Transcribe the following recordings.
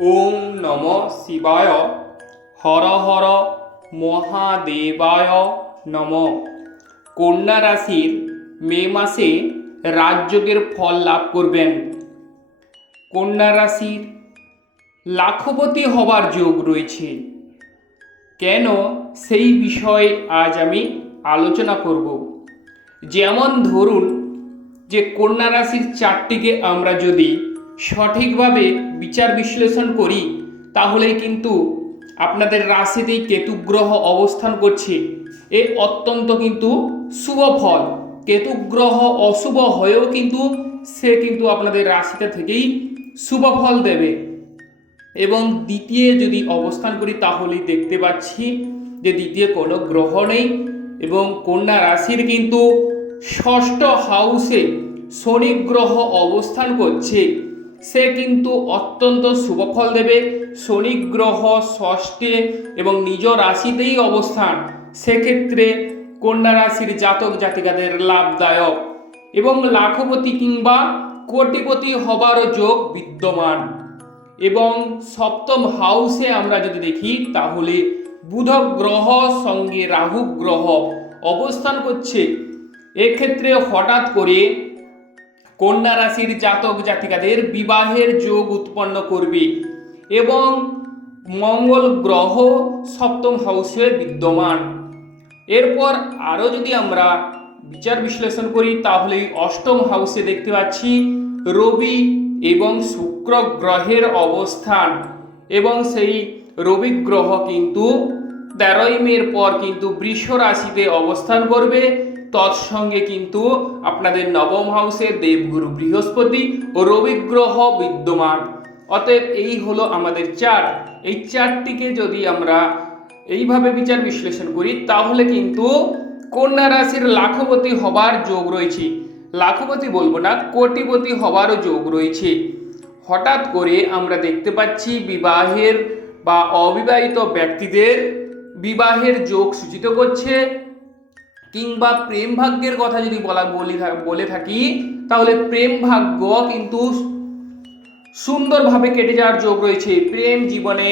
ওম নম শিবায় হর হর মহাদেবায় নম। কন্যা রাশির মে মাসে রাজযোগের ফল লাভ করবেন। কন্যা রাশির লাখপতি হবার যোগ রয়েছে। কেন সেই বিষয়ে আজ আমি আলোচনা করব। যেমন ধরুন যে কন্যা রাশির চারটিকে আমরা যদি সঠিকভাবে বিচার বিশ্লেষণ করি তাহলে কিন্তু আপনাদের রাশিতেই কেতু গ্রহ অবস্থান করছে। এ অত্যন্ত কিন্তু শুভ ফল। কেতু গ্রহ অশুভ হয়েও কিন্তু সে কিন্তু আপনাদের রাশিতে থেকেই শুভ ফল দেবে। এবং দ্বিতীয় যদি অবস্থান করি, তাহলেই দেখতে পাচ্ছি যে দ্বিতীয় কোনো গ্রহ নেই এবং কন্যা রাশির কিন্তু ষষ্ঠ হাউসে শনি গ্রহ অবস্থান করছে। সে কিন্তু অত্যন্ত শুভ ফল দেবে। শনি গ্রহ ষষ্ঠে এবং নিজ রাশিতেই অবস্থান। সেক্ষেত্রে কন্যা রাশির জাতক জাতিকাদের লাভদায়ক এবং লাখপতি কিংবা কোটিপতি হবারও যোগ বিদ্যমান। এবং সপ্তম হাউসে আমরা যদি দেখি, তাহলে বুধ গ্রহ সঙ্গে রাহু গ্রহ অবস্থান করছে। এক্ষেত্রে হঠাৎ করে কন্যা রাশির জাতক জাতিকাদের বিবাহের যোগ উৎপন্ন করবে এবং মঙ্গল গ্রহ সপ্তম হাউসে বিদ্যমান। এরপর আরও যদি আমরা বিচার বিশ্লেষণ করি, তাহলে অষ্টম হাউসে দেখতে পাচ্ছি রবি এবং শুক্র গ্রহের অবস্থান এবং সেই রবি গ্রহ কিন্তু তেরোই মের পর কিন্তু বৃষ রাশিতে অবস্থান করবে তৎসঙ্গে কিন্তু আপনাদের নবম হাউসে দেবগুরু বৃহস্পতি ও রবি গ্রহ বিদ্যমান। অতএব এই হলো আমাদের চার্ট এই চারটিকে যদি আমরা এইভাবে বিচার বিশ্লেষণ করি, তাহলে কিন্তু কন্যা রাশির লাখপতি হবার যোগ রয়েছে। লাখপতি বলব না, কোটিপতি হবারও যোগ রয়েছে। হঠাৎ করে আমরা দেখতে পাচ্ছি বিবাহের বা অবিবাহিত ব্যক্তিদের বিবাহের যোগ সূচিত করছে। কিংবা প্রেম ভাগ্যের কথা যদি বলা বলি বলে থাকি, তাহলে প্রেম ভাগ্য কিন্তু সুন্দরভাবে কেটে যাওয়ার যোগ রয়েছে। প্রেম জীবনে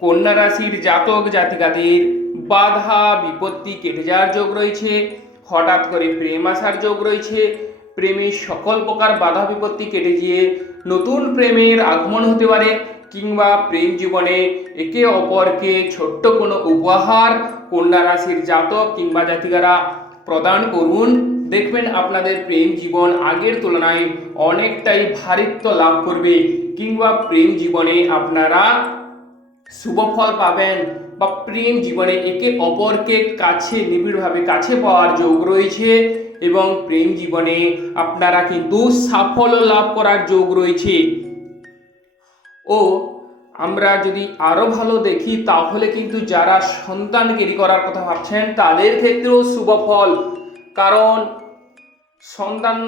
কন্যা রাশির জাতক জাতিকাদের বাধা বিপত্তি কেটে যাওয়ার যোগ রয়েছে। হঠাৎ করে প্রেম আসার যোগ রয়েছে। প্রেমের সকল প্রকার বাধা বিপত্তি কেটে গিয়ে নতুন প্রেমের আগমন হতে পারে, কিংবা প্রেম জীবনে একে অপরকে ছোট্ট কোনো উপহার কন্যা রাশির জাতক কিংবা জাতিকারা প্রদান করুন। দেখবেন আপনাদের প্রেম জীবন আগের তুলনায় অনেকটাই ভারিত্ব লাভ করবে কিংবা প্রেম জীবনে আপনারা শুভ ফল পাবেন বা প্রেম জীবনে একে অপরকে কাছে, নিবিড়ভাবে কাছে পাওয়ার যোগ রয়েছে এবং প্রেম জীবনে আপনারা কিন্তু সাফল্য লাভ করার যোগ রয়েছে। ও আমরা যদি আরও ভালো দেখি, তাহলে কিন্তু যারা সন্তান কেরি করার কথা ভাবছেন, তাদের ক্ষেত্রেও শুভ ফল। কারণ সন্তান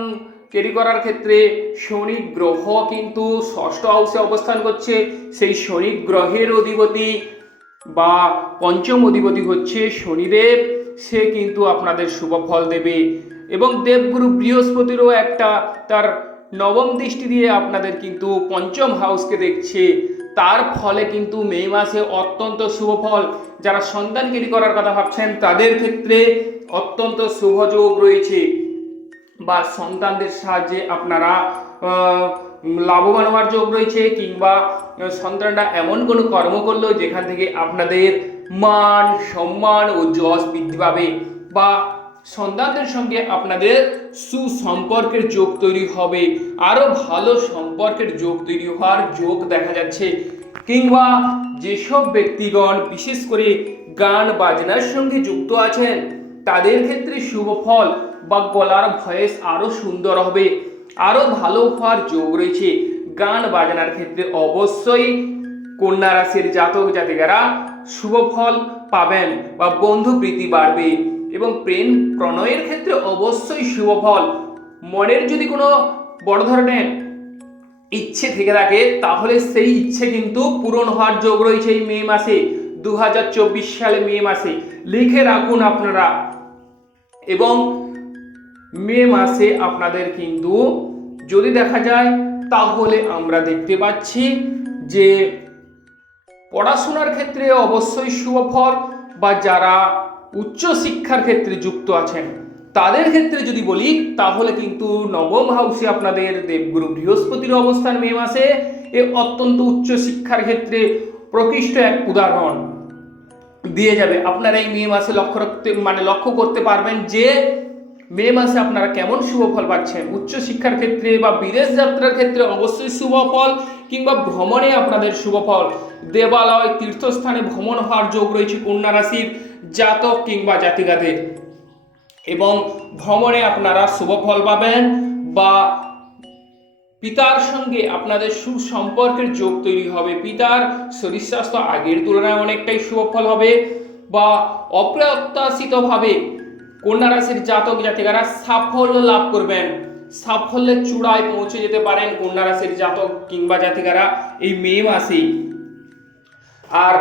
কেরি করার ক্ষেত্রে শনি গ্রহ কিন্তু ষষ্ঠ হাউসে অবস্থান করছে। সেই শনি গ্রহের অধিপতি বা পঞ্চম অধিপতি হচ্ছে শনিদেব। সে কিন্তু আপনাদের শুভ ফল দেবে। এবং দেবগুরু বৃহস্পতিরও একটা তার নবম দৃষ্টি দিয়ে আপনাদের কিন্তু পঞ্চম হাউসকে দেখছে। তার ফলে কিন্তু মে মাসে অত্যন্ত শুভ ফল। যারা সন্তান কেরি করার কথা ভাবছেন, তাদের ক্ষেত্রে অত্যন্ত শুভ যোগ রয়েছে। বা সন্তানদের সাহায্যে আপনারা লাভবান হওয়ার যোগ রয়েছে, কিংবা সন্তানরা এমন কোনো কর্ম করল যেখান থেকে আপনাদের মান, সম্মান ও যশ বৃদ্ধি পাবে। বা সন্তানদের সঙ্গে আপনাদের সুসম্পর্কের যোগ তৈরি হবে। আরও ভালো সম্পর্কের যোগ তৈরি হওয়ার যোগ দেখা যাচ্ছে। কিংবা যেসব ব্যক্তিগণ বিশেষ করে গান বাজনার সঙ্গে যুক্ত আছেন, তাদের ক্ষেত্রে শুভ ফল বা গলার ভয়েস আরও সুন্দর হবে। আরও ভালো হওয়ার যোগ রয়েছে। গান বাজনার ক্ষেত্রে অবশ্যই কন্যা রাশির জাতক জাতিকারা শুভ ফল পাবেন বা বন্ধু প্রীতি বাড়বে। এবং প্রেম প্রণয়ের ক্ষেত্রে অবশ্যই শুভ ফল। মনের যদি কোনো বড় ধরনের ইচ্ছে থেকে থাকে, তাহলে সেই ইচ্ছে কিন্তু পূরণ হওয়ার যোগ রয়েছে এই মে মাসে দু হাজার চব্বিশ সালে মে মাসে। লিখে রাখুন আপনারা। এবং মে মাসে আপনাদের কিন্তু যদি দেখা যায়, তাহলে আমরা দেখতে পাচ্ছি যে পড়াশোনার ক্ষেত্রে অবশ্যই শুভ ফল বা যারা উচ্চ শিক্ষার ক্ষেত্রে যুক্ত আছেন। তাদের ক্ষেত্রে যদি বলি, তাহলে কিন্তু নবম হাউসে আপনাদের দেবগুরু বৃহস্পতির অবস্থান মে মাসে। এ অত্যন্ত উচ্চ শিক্ষার ক্ষেত্রে প্রকৃষ্ট এক উদাহরণ দিয়ে যাবে। আপনারা এই মে মাসে লক্ষ্য রাখতে মানে লক্ষ্য করতে পারবেন যে, মে মাসে আপনারা কেমন শুভ ফল পাচ্ছেন। উচ্চ শিক্ষার ক্ষেত্রে বা বিদেশ যাত্রার ক্ষেত্রে অবশ্যই শুভ ফল, কিংবা ভ্রমণে আপনাদের শুভ ফল। দেবালয়, তীর্থস্থানে ভ্রমণ হওয়ার যোগ রয়েছে কন্যা রাশির। জাতক কিংবা জাতিকাদের এবং ভ্রমণে আপনারা শুভ ফল পাবেন বা পিতার সঙ্গে আপনাদের সুসম্পর্কের যোগ তৈরি হবে। পিতার শরীর স্বাস্থ্য আগের তুলনায় অনেকটাই শুভ ফল হবে বা অপ্রত্যাশিতভাবে কন্যা রাশির জাতক জাতিকারা সাফল্য লাভ করবেন। সাফল্যের চূড়ায় পৌঁছে যেতে পারেন কন্যা রাশির জাতক কিংবা জাতিকারা এই মে মাসেই। আর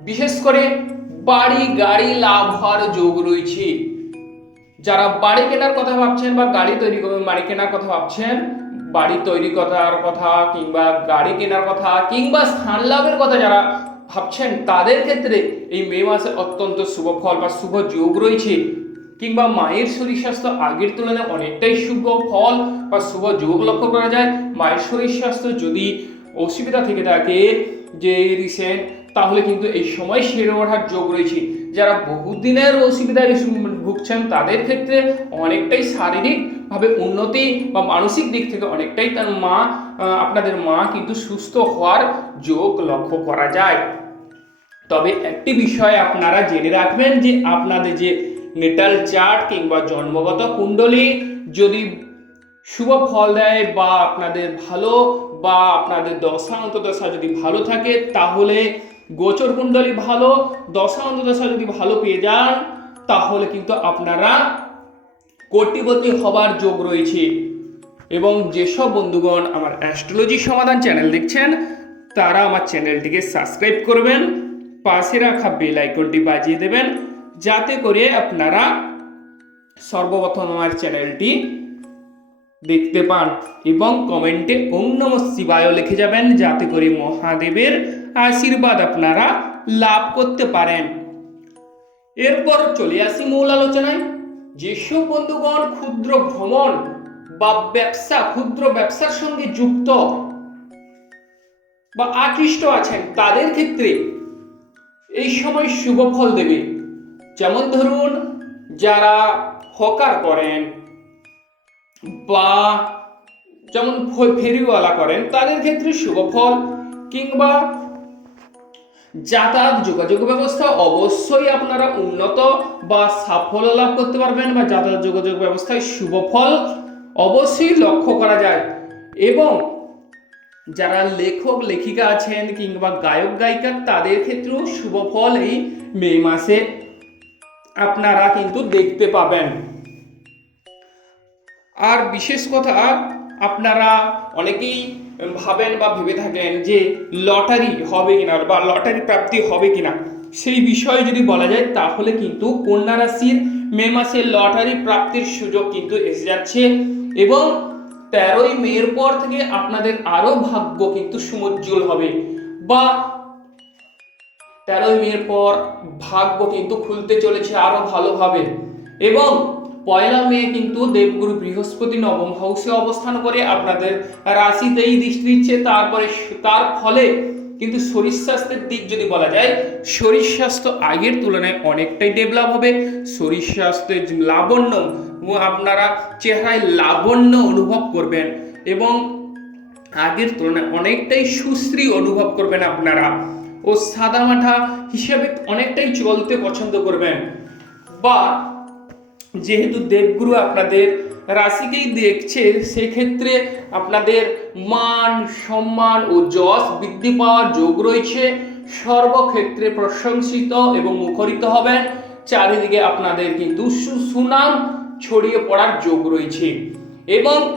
বিশেষ করে বাড়ি, গাড়ি লাভ হওয়ার যোগ রয়েছে। যারা বাড়ি কেনার কথা ভাবছেন বা গাড়ি তৈরি বাড়ি কেনার কথা ভাবছেন, বাড়ি তৈরি করার কথা কিংবা গাড়ি কেনার কথা কিংবা স্থান লাভের কথা যারা ভাবছেন, তাদের ক্ষেত্রে এই মে মাসে অত্যন্ত শুভ ফল বা শুভ যোগ রয়েছে। কিংবা মায়ের শরীর স্বাস্থ্য আগের তুলনায় অনেকটাই শুভ ফল বা শুভ যোগ লক্ষ্য করা যায়। মায়ের শরীর স্বাস্থ্য যদি অসুবিধা থেকে থাকে, যে রিসেন্ট তাহলে কিন্তু এই সময় সেরে ওঠার যোগ রয়েছে। যারা বহুদিনের অসুবিধায় ভুগছেন, তাদের ক্ষেত্রে অনেকটাই শারীরিকভাবে উন্নতি বা মানসিক দিক থেকে অনেকটাই তার মা আপনাদের মা কিন্তু সুস্থ হওয়ার যোগ লক্ষ্য করা যায়। তবে একটি বিষয় আপনারা জেনে রাখবেন যে আপনাদের যে নেটাল চার্ট কিংবা জন্মগত কুণ্ডলী যদি শুভ ফল দেয় বা আপনাদের ভালো বা আপনাদের দশা, অন্তদশা যদি ভালো থাকে, তাহলে গোচর কুণ্ডলী ভালো, দশা অন্তদশা যদি ভালো পেয়ে যান, তাহলে কিন্তু আপনারা কোটিপতি হবার যোগ রয়েছে। এবং যেসব বন্ধুগণ আমার অ্যাস্ট্রোলজি সমাধান চ্যানেল দেখছেন, তারা আমার চ্যানেলটিকে সাবস্ক্রাইব করবেন, পাশে রাখা বেল আইকনটি বাজিয়ে দেবেন, যাতে করে আপনারা সর্বপ্রথম আমার চ্যানেলটি দেখতে পান এবং কমেন্টে ওম নম শিবায় লিখে যাবেন, যাতে করে মহাদেবের আশীর্বাদ আপনারা লাভ করতে পারেন। এরপর চলে আসি মূল আলোচনায়। যেসব বন্ধুগণ ক্ষুদ্র ভ্রমণ বা ব্যবসা, ক্ষুদ্র ব্যবসার সঙ্গে যুক্ত বা আকৃষ্ট আছেন, তাদের ক্ষেত্রে এই সময় শুভ ফল দেবে। যেমন ধরুন, যারা হকার করেন বা যেমন ফেরিওয়ালা করেন, তাদের ক্ষেত্রে শুভ ফল কিংবা যাতায়াত যোগাযোগ ব্যবস্থা অবশ্যই আপনারা উন্নত বা সাফল্য লাভ করতে পারবেন বা যাতায়াত যোগাযোগ ব্যবস্থায় শুভ ফল অবশ্যই লক্ষ্য করা যায়। এবং যারা লেখক, লেখিকা আছেন কিংবা গায়ক, গায়িকা, তাদের ক্ষেত্রেও শুভ ফল এই মে মাসে আপনারা কিন্তু দেখতে পাবেন। আর বিশেষ কথা আপনারা অনেকেই ভাবেন বা ভেবে থাকেন যে লটারি হবে কিনা বা লটারি প্রাপ্তি হবে কিনা। সেই বিষয়ে যদি বলা যায়, তাহলে কিন্তু কন্যা রাশির মে মাসে লটারি প্রাপ্তির সুযোগ কিন্তু এসে যাচ্ছে এবং তেরোই মের পর থেকে আপনাদের আরও ভাগ্য কিন্তু সমুজ্জ্বল হবে বা তেরোই মের পর ভাগ্য কিন্তু খুলতে চলেছে আরও ভালোভাবে এবং পয়লা মে কিন্তু দেবগুরু বৃহস্পতি নবম হাউসে অবস্থান করে আপনাদের রাশিতেই দৃষ্টি দিচ্ছে। তারপরে তার ফলে কিন্তু শরীর স্বাস্থ্যের দিক যদি বলা যায়, শরীর স্বাস্থ্য আগের তুলনায় অনেকটাই ডেভেলপ হবে। শরীর স্বাস্থ্যের লাবণ্য আপনারা চেহারায় লাবণ্য অনুভব করবেন এবং আগের তুলনায় অনেকটাই সুশ্রী অনুভব করবেন আপনারা। ও সাদামাঠা হিসেবে অনেকটাই চলতে পছন্দ করবেন। বা যেহেতু দেবগুরু আপনাদের রাশিকেই দেখছে, সেক্ষেত্রে আপনাদের মান, সম্মান ও যশ বৃদ্ধি পাওয়ার যোগ রয়েছে। সর্বক্ষেত্রে প্রশংসিত এবং মুখরিত হবেন। চারিদিকে আপনাদের কিন্তু সুনাম ছড়িয়ে পড়ার যোগ রয়েছে। এবং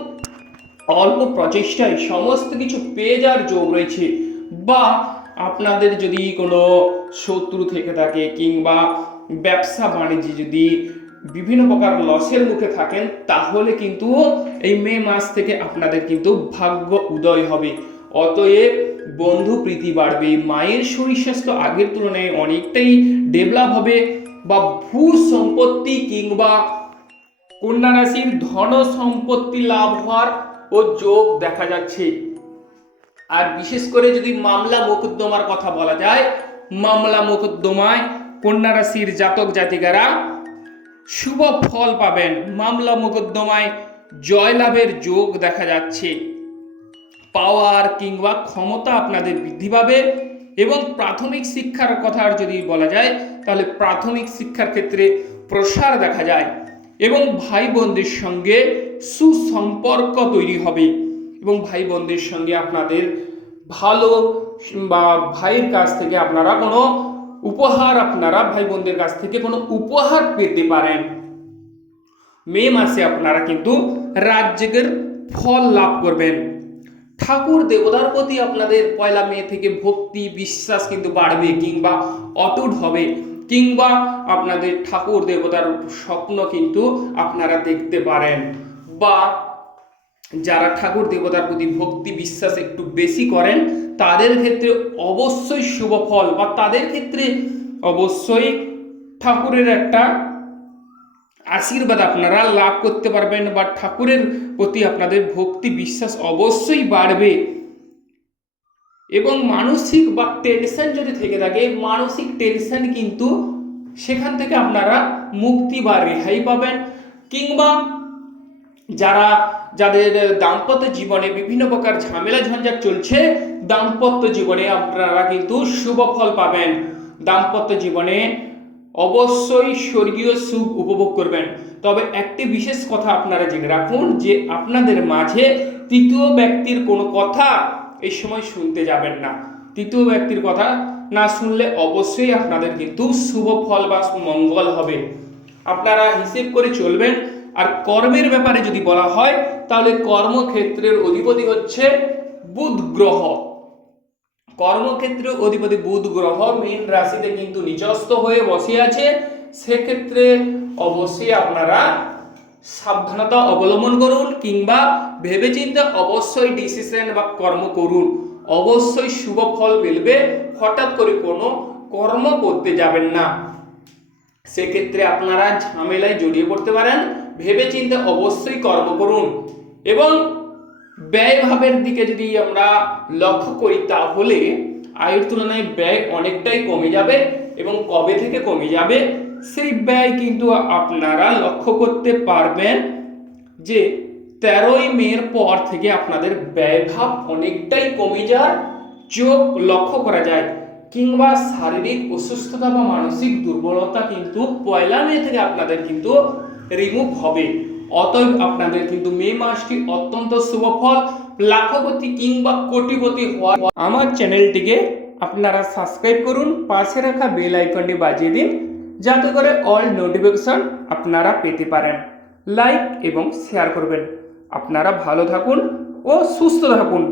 অল্প প্রচেষ্টায় সমস্ত কিছু পেয়ে যাওয়ার যোগ রয়েছে। বা আপনাদের যদি কোনো শত্রু থেকে থাকে কিংবা ব্যবসা বাণিজ্যে যদি বিভিন্ন প্রকার লসের মুখে থাকেন, তাহলে কিন্তু এই মে মাস থেকে আপনাদের কিন্তু ভাগ্য উদয় হবে। অতএব বন্ধু প্রীতি বাড়বে। মায়ের শরীর স্বাস্থ্য আগের তুলনায় অনেকটাই ডেভেলপ হবে বা ভূ সম্পত্তি কিংবা কন্যা রাশির ধন সম্পত্তি লাভ হওয়ার ও যোগ দেখা যাচ্ছে। আর বিশেষ করে যদি মামলা মোকদ্দমার কথা বলা যায়, মামলা মোকদ্দমায় কন্যা রাশির জাতক জাতিকারা শুভ ফল পাবেন। মামলা মোকদ্দমায় জয়লাভের যোগ দেখা যাচ্ছে। পাওয়ার কিংবা ক্ষমতা আপনাদের বৃদ্ধি পাবে এবং প্রাথমিক শিক্ষার কথা যদি বলা যায়, তাহলে প্রাথমিক শিক্ষার ক্ষেত্রে প্রসার দেখা যায় এবং ভাই বোনদের সঙ্গে সুসম্পর্ক তৈরি হবে এবং ভাই বোনদের সঙ্গে আপনাদের ভালো বা ভাইয়ের কাছ থেকে আপনারা কোনো উপহার আপনারা ভাই বোনদের কাছ থেকে কোনো উপহার পেতে পারেন। মে মাসে আপনারা কিন্তু রাজ্যের ফল লাভ করবেন। ঠাকুর দেবতার প্রতি আপনাদের পয়লা মে থেকে ভক্তি বিশ্বাস কিন্তু বাড়বে কিংবা অটুট হবে, কিংবা আপনাদের ঠাকুর দেবতার স্বপ্ন কিন্তু আপনারা দেখতে পারেন। বা যারা ঠাকুর দেবতার প্রতি ভক্তি বিশ্বাস একটু বেশি করেন তাদের ক্ষেত্রে অবশ্যই শুভ ফল বা তাদের ক্ষেত্রে অবশ্যই ঠাকুরের একটা আশীর্বাদ আপনারা লাভ করতে পারবেন বা ঠাকুরের প্রতি আপনাদের ভক্তি বিশ্বাস অবশ্যই বাড়বে। এবং মানসিক বা টেনশন যদি থেকে থাকে, মানসিক টেনশন কিন্তু সেখান থেকে আপনারা মুক্তি বা রেহাই পাবেন। কিংবা যারা, যাদের দাম্পত্য জীবনে বিভিন্ন প্রকার ঝামেলা ঝঞ্ঝাট চলছে দাম্পত্য জীবনে আপনারা কিন্তু শুভ ফল পাবেন। দাম্পত্য জীবনে অবশ্যই স্বর্গীয় সুখ উপভোগ করবেন। তবে একটি বিশেষ কথা আপনারা জেনে রাখুন যে আপনাদের মাঝে তৃতীয় ব্যক্তির কোনো কথা এই সময় শুনতে যাবেন না। তৃতীয় ব্যক্তির কথা না শুনলে অবশ্যই আপনাদের কিন্তু শুভ ফল বা মঙ্গল হবে। আপনারা হিসেব করে চলবেন। আর কর্মের ব্যাপারে যদি বলা হয়, তাহলে কর্মক্ষেত্রের অধিপতি হচ্ছে বুধ গ্রহ। কর্মক্ষেত্রে অধিপতি বুধ গ্রহ মীন রাশিতে কিন্তু নিচস্থ হয়ে বসে আছে। সেক্ষেত্রে অবশ্যই আপনারা সাবধানতা অবলম্বন করুন কিংবা ভেবেচিন্তে অবশ্যই ডিসিশন বা কর্ম করুন। অবশ্যই শুভ ফল মিলবে, হঠাৎ করে কোনো কর্ম করতে যাবেন না। সেক্ষেত্রে আপনারা ঝামেলায় জড়িয়ে পড়তে পারেন, ভেবেচিন্তে অবশ্যই কর্ম করুন এবং ব্যয়ভাবের দিকে যদি আমরা লক্ষ্য করি, তাহলে আয়ের তুলনায় ব্যয় অনেকটাই কমে যাবে এবং কবে থেকে কমে যাবে, সেই ব্যয় কিন্তু আপনারা লক্ষ্য করতে পারবেন যে তেরোই মের পর থেকে আপনাদের ব্যয়ভাব অনেকটাই কমে যাওয়ার যোগ লক্ষ্য করা যায়। কিংবা শারীরিক অসুস্থতা বা মানসিক দুর্বলতা কিন্তু পয়লা মে থেকে আপনাদের কিন্তু রিমুভ হবে। অতএব আপনাদের কিন্তু মে মাসটি অত্যন্ত শুভ ফল, লাখপতি কিংবা কোটিপতি হওয়ার আমার চ্যানেলটিকে আপনারা সাবস্ক্রাইব করুন, পাশে রাখা বেল আইকনটি বাজিয়ে দিন, যাতে করে অল নোটিফিকেশন আপনারা পেতে পারেন। লাইক এবং শেয়ার করবেন। আপনারা ভালো থাকুন ও সুস্থ থাকুন।